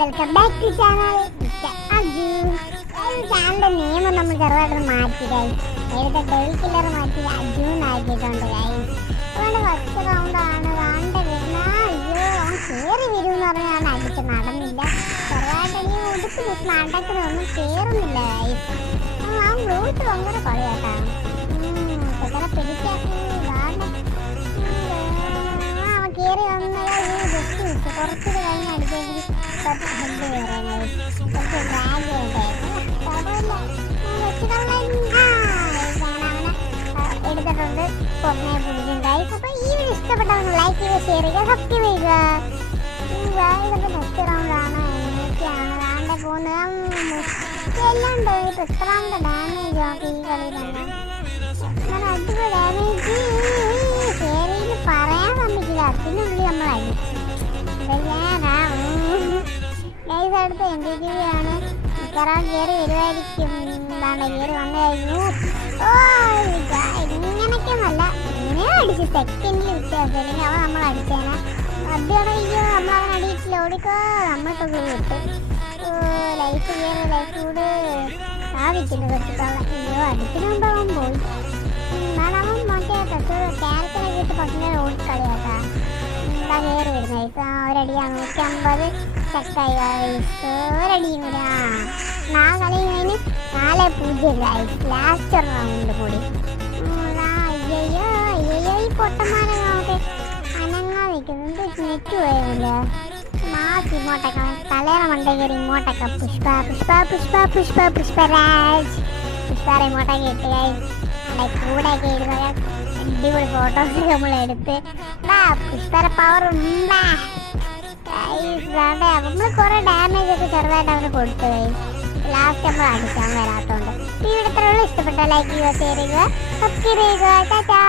Welcome back to channel ചാനലിന്റെ നിയമം നമ്മൾ ചെറുതായിട്ട് മാറ്റി ഗൈസ്. നേരത്തെ ഡെയിൽ കില്ലർ മാറ്റി അജൂൻ ആക്കിയിട്ടുണ്ട് ഗൈസ്. അതുകൊണ്ട് ഫസ്റ്റ് റൗണ്ടാണ് അയ്യോ അവൻ കയറി വരും എന്ന് പറഞ്ഞാൽ ഞാൻ അടിച്ച് നടന്നില്ല. ചെറുതായിട്ട് എനിക്ക് ഉടുപ്പ് നടക്കുന്നതൊന്നും കയറുന്നില്ല ഗൈസ്. അവൻ ബ്ലൂട്ട് ഭയങ്കര കളി കേട്ടാ. ചെക്കനെ പിടിക്കാൻ അവൻ കയറി വന്നത് ജസ്റ്റ് മിസ് കുറച്ചത് കഴിഞ്ഞ് അടിച്ചെങ്കിൽ കുറച്ച് ഹെഡ് കയറാൻ കുറച്ച് ലാഗ് എടുത്തിട്ടുണ്ട്. പൊന്നെ പിടിച്ചിട്ടുണ്ടായി. അപ്പൊ ഈ വീഡിയോ ഇഷ്ടപ്പെട്ടവங்க ലൈക്ക് ചെയ്യുക, ഷെയർ ചെയ്യുക, സബ്സ്ക്രൈബ് ചെയ്യുക. ഇതൊക്കെ നെക്സ്റ്റ് റൗണ്ടാണ്. എനിക്കാണ് ആണ്ടെ പോകുന്നത് എല്ലാം ഉണ്ട്. ഇപ്പൊ എത്രാമത്തെ ഡാമേജ് ആക്കി ഈ കളി തന്നെ. ഞാൻ അടിപൊളി ഡാമേജ് ഷെയറിൽ പറയാൻ സമ്മതിക്കില്ല. അതിനുള്ളിൽ നമ്മൾ അടിച്ചു. ഗൈസ് അടുത്ത് MVP ആണ്. മിക്കവാറും കയറി വരുമായിരിക്കും. എന്താണ് കയറി വന്നു കഴിഞ്ഞു. ഇങ്ങനൊക്കെയൊന്നല്ല, ഇങ്ങനെ അടിച്ച് സെക്കൻഡിൽ വ്യത്യാസം. അല്ലെങ്കിൽ അവ നമ്മൾ അടിച്ചേനെ അടിയാണെങ്കിൽ നമ്മളവൻ അടിയിട്ടില്ല. ഓടിക്കോ നമ്മൾക്കൊക്കെ വിട്ട് ലൈഫ് കയറി ലൈഫ് കൂട് സാധിക്കുന്നു. കുറച്ചിട്ടുള്ള അയ്യോ അടിക്കുന്ന മുമ്പ് അവൻ പോയി. എന്നാണ് അവൻ മറ്റേ ക്യാരക്ടറൊക്കെ ഇട്ട് പട്ടിനെ ഓടിക്കളിയാട്ടാ. എന്താ കയറി വരുന്നത് ഒരടിയാണ് 150 ചെക്കായി ഗൈസ്. ഒരടിയും കൂടി ആ കളി കഴിഞ്ഞ് 4-0 ഗൈസ്. ലാസ്റ്റ് റൗണ്ട് കൂടി. അയ്യോ അയ്യോ ഈ പൊട്ടന്മാരെ നമുക്ക് അനങ്ങാ നിൽക്കുന്നത്. നെറ്റ് പോയില്ല. മാസ് ഇങ്ങോട്ടൊക്കെ തലേണ മണ്ടേ കയറി ഇങ്ങോട്ടൊക്കെ പുഷ്പ പുഷ്പ പുഷ്പ പുഷ്പ പുഷ്പരാജ് പുഷ്പാറെ ഇങ്ങോട്ടൊക്കെ ഇട്ട് ഗൈസ്. അവിടെ കൂടെയൊക്കെ ഇരുന്നത് അടിപൊളി ഫോട്ടോസ് നമ്മൾ എടുത്ത് പുഷ്പയുടെ പവർ നമ്മൾ കുറെ ഡാമേജ് ഒക്കെ ചെറുതായിട്ട് അവന് കൊടുത്തു ഗൈസ്. ലാസ്റ്റ് നമ്മൾ അടിക്കാൻ വരാത്തോണ്ട്. ഈ വീഡിയോ ഇഷ്ടപ്പെട്ട ലൈക്ക് ചെയ്യുക, ഷെയർ ചെയ്യുക, സബ്സ്ക്രൈബ് ചെയ്യുക. ടാറ്റാ.